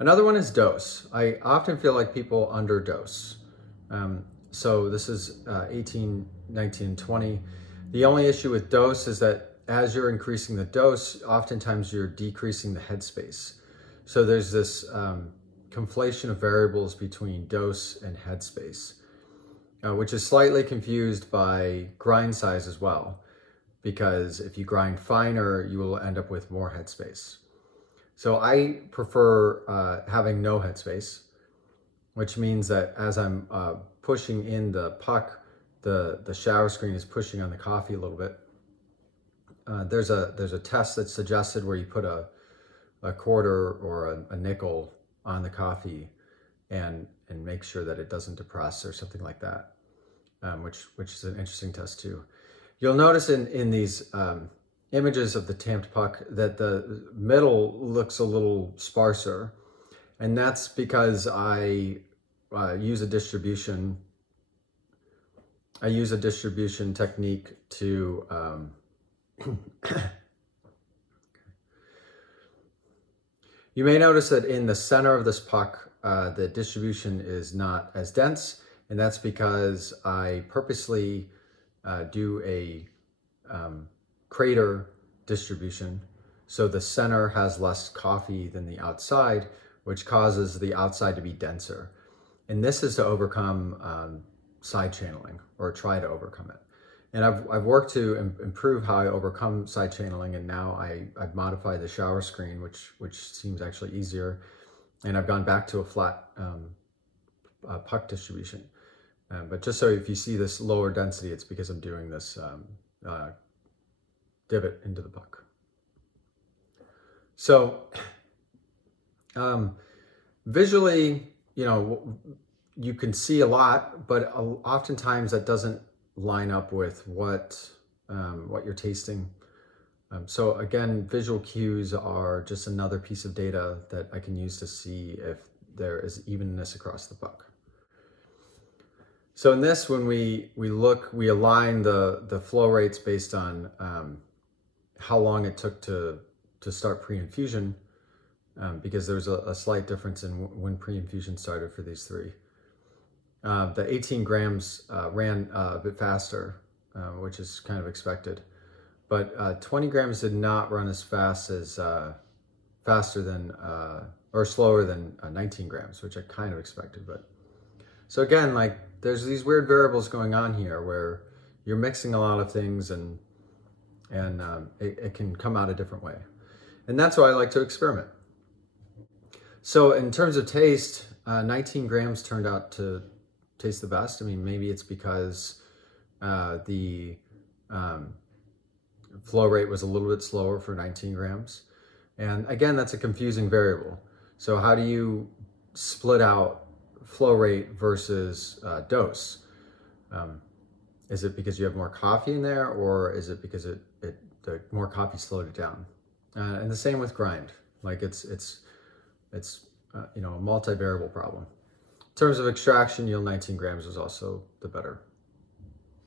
Another one is dose. I often feel like people underdose. So this is 18, 19, 20. The only issue with dose is that as you're increasing the dose, oftentimes you're decreasing the headspace. So there's this conflation of variables between dose and headspace, which is slightly confused by grind size as well, because if you grind finer, you will end up with more headspace. So I prefer having no headspace, which means that as I'm pushing in the puck, the shower screen is pushing on the coffee a little bit. There's a test that's suggested where you put a quarter or a nickel on the coffee and make sure that it doesn't depress or something like that, which is an interesting test too. You'll notice in these images of the tamped puck that the middle looks a little sparser, and that's because I use a distribution technique to you may notice that in the center of this puck, the distribution is not as dense, and that's because I purposely do a crater distribution. So the center has less coffee than the outside, which causes the outside to be denser. And this is to overcome side channeling, or try to overcome it. And I've worked to improve how I overcome side channeling, and now I've modified the shower screen, which seems actually easier. And I've gone back to a flat puck distribution. But just so if you see this lower density, it's because I'm doing this divot into the puck. So visually, you can see a lot, but oftentimes that doesn't line up with what you're tasting. So again, visual cues are just another piece of data that I can use to see if there is evenness across the puck. So in this, when we align the flow rates based on how long it took to start pre-infusion, because there's a slight difference in when pre-infusion started for these three. The 18 grams ran a bit faster, which is kind of expected, but 20 grams did not run as fast as faster than or slower than 19 grams, which I kind of expected. But so again, like there's these weird variables going on here where you're mixing a lot of things, and it can come out a different way, and that's why I like to experiment. So in terms of taste, 19 grams turned out to taste the best. I mean, maybe it's because the flow rate was a little bit slower for 19 grams. And again, that's a confusing variable. So how do you split out flow rate versus dose? Is it because you have more coffee in there, or is it because the more coffee slowed it down? And the same with grind. Like it's a multivariable problem. In terms of extraction, yield 19 grams was also the better